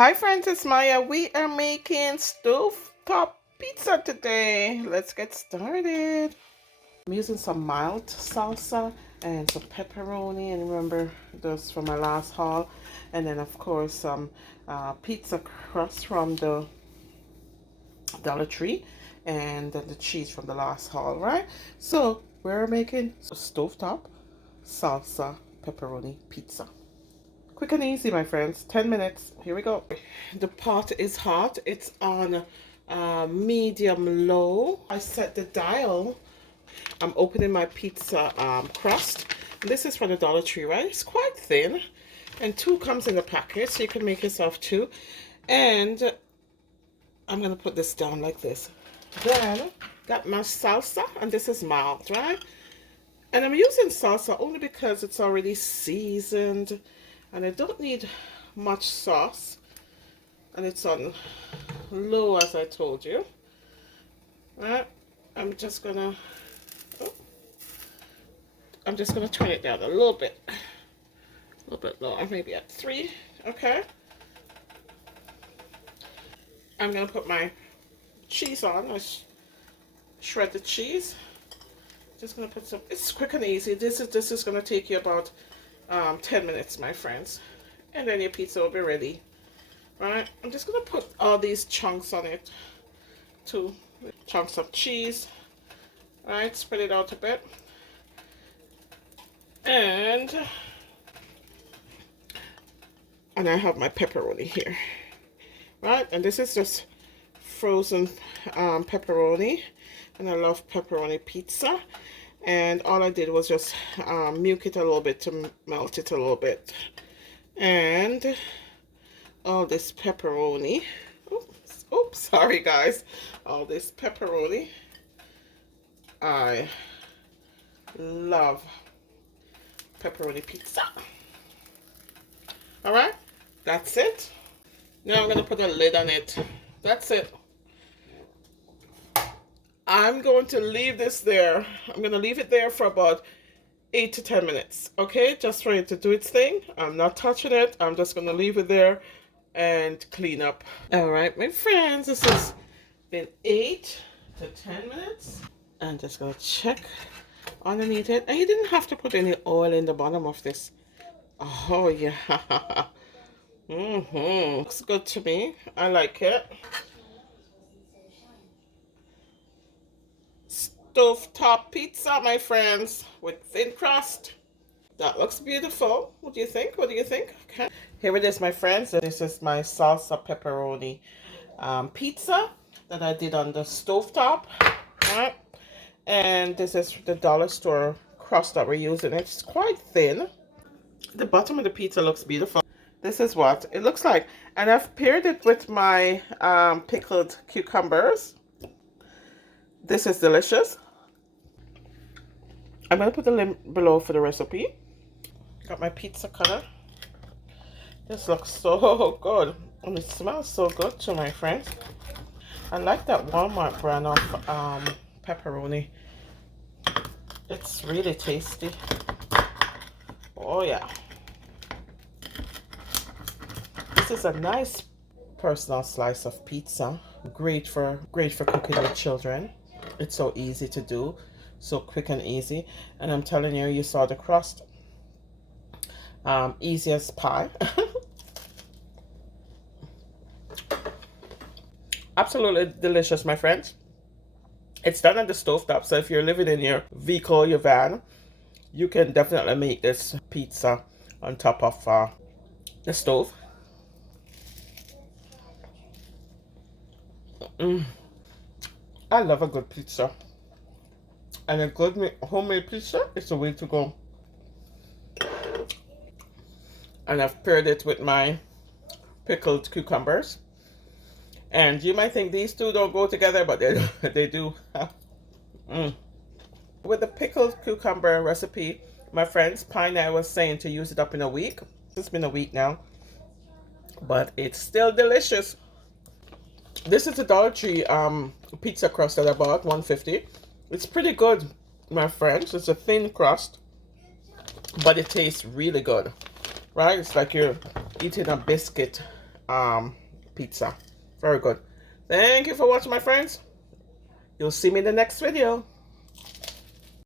Hi friends, it's Maya. We are making stovetop pizza today. Let's get started. I'm using some mild salsa and some pepperoni, and remember those from my last haul. And then of course some pizza crust from the Dollar Tree, and then the cheese from the last haul, right? So we're making stovetop salsa pepperoni pizza. Quick and easy, my friends. 10 minutes. Here we go. The pot is hot. It's on medium low. I set the dial. I'm opening my pizza crust. This is from the Dollar Tree, right? It's quite thin. And two comes in the packet, so you can make yourself two. And I'm going to put this down like this. Then, got my salsa, and this is mild, right? And I'm using salsa only because it's already seasoned. And I don't need much sauce, and it's on low as I told you. Right? I'm just gonna turn it down a little bit lower, maybe at 3. Okay. I'm gonna put my cheese on. I shred the cheese. Just gonna put some. It's quick and easy. This is gonna take you about 10 minutes, my friends, and then your pizza will be ready. Right, I'm just gonna put all these chunks on it. 2 chunks of cheese. Right, spread it out a bit, and I have my pepperoni here. Right, and this is just frozen pepperoni, and I love pepperoni pizza. And all I did was just milk it a little bit to melt it a little bit. And all this pepperoni. Oops, sorry guys. All this pepperoni. I love pepperoni pizza. Alright, that's it. Now I'm going to put a lid on it. That's it. I'm going to leave this there. I'm going to leave it there for about 8 to 10 minutes. Okay, just for it to do its thing. I'm not touching it. I'm just going to leave it there and clean up. All right, my friends, this has been 8 to 10 minutes. I'm just going to check underneath it. And you didn't have to put any oil in the bottom of this. Oh, yeah. Looks good to me. I like it. Stovetop pizza, my friends, with thin crust. That looks beautiful. What do you think? What do you think? Okay. Here it is, my friends. This is my salsa pepperoni pizza that I did on the stovetop. Right? And this is the dollar store crust that we're using. It's quite thin. The bottom of the pizza looks beautiful. This is what it looks like. And I've paired it with my pickled cucumbers. This is delicious. I'm going to put the link below for the recipe. Got my pizza cutter. This looks so good. And it smells so good too, my friends. I like that Walmart brand of pepperoni. It's really tasty. Oh yeah. This is a nice personal slice of pizza. Great for cooking with children. It's so easy to do, so quick and easy. And I'm telling you, you saw the crust. Easy as pie. Absolutely delicious, my friends. It's done on the stovetop, so if you're living in your vehicle, your van, you can definitely make this pizza on top of the stove. I love a good pizza. And a good homemade pizza is the way to go. And I've paired it with my pickled cucumbers. And you might think these two don't go together, but they do. With the pickled cucumber recipe, my friends, Pine I was saying to use it up in a week. It's been a week now. But it's still delicious. This is a Dollar Tree pizza crust that I bought, $1.50. It's pretty good, my friends. It's a thin crust, but it tastes really good, right? It's like you're eating a biscuit pizza. Very good. Thank you for watching, my friends. You'll see me in the next video.